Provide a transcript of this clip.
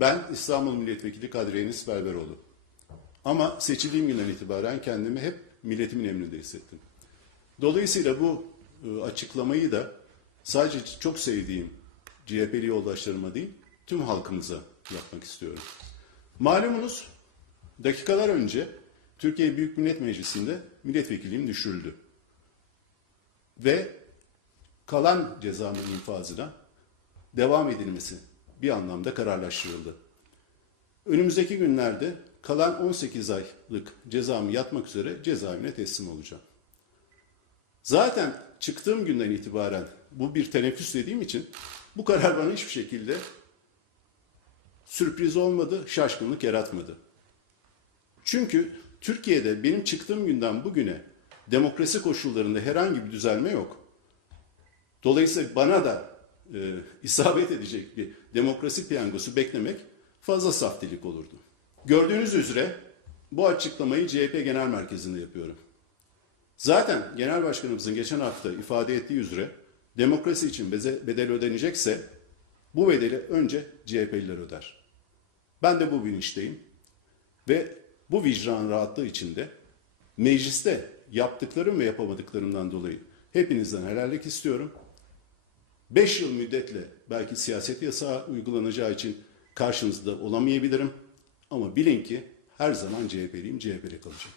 Ben İstanbul Milletvekili Kadri Enis Berberoğlu. Ama seçildiğim günden itibaren kendimi hep milletimin emrinde hissettim. Dolayısıyla bu e, açıklamayı da sadece çok sevdiğim CHP'li yoldaşlarıma değil, tüm halkımıza yapmak istiyorum. Malumunuz dakikalar önce Türkiye Büyük Millet Meclisi'nde milletvekilliğim düşürüldü. Ve kalan cezamın infazına devam edilmesi bir anlamda kararlaştırıldı. Önümüzdeki günlerde kalan 18 aylık cezamı yatmak üzere cezaevine teslim olacağım. Zaten çıktığım günden itibaren bu bir teneffüs dediğim için bu karar bana hiçbir şekilde sürpriz olmadı, şaşkınlık yaratmadı. Çünkü Türkiye'de benim çıktığım günden bugüne demokrasi koşullarında herhangi bir düzelme yok. Dolayısıyla bana da e, isabet edecek bir demokrasi piyangosu beklemek fazla saftilik olurdu. Gördüğünüz üzere bu açıklamayı CHP Genel Merkezi'nde yapıyorum. Zaten Genel Başkanımızın geçen hafta ifade ettiği üzere demokrasi için bedel ödenecekse bu bedeli önce CHP'liler öder. Ben de bu bilinçteyim ve bu vicdan rahatlığı içinde mecliste yaptıklarım ve yapamadıklarımdan dolayı hepinizden helallik istiyorum. 5 yıl müddetle belki siyaset yasağı uygulanacağı için karşınızda olamayabilirim. Ama bilin ki her zaman CHP'liyim, CHP'li kalacağım.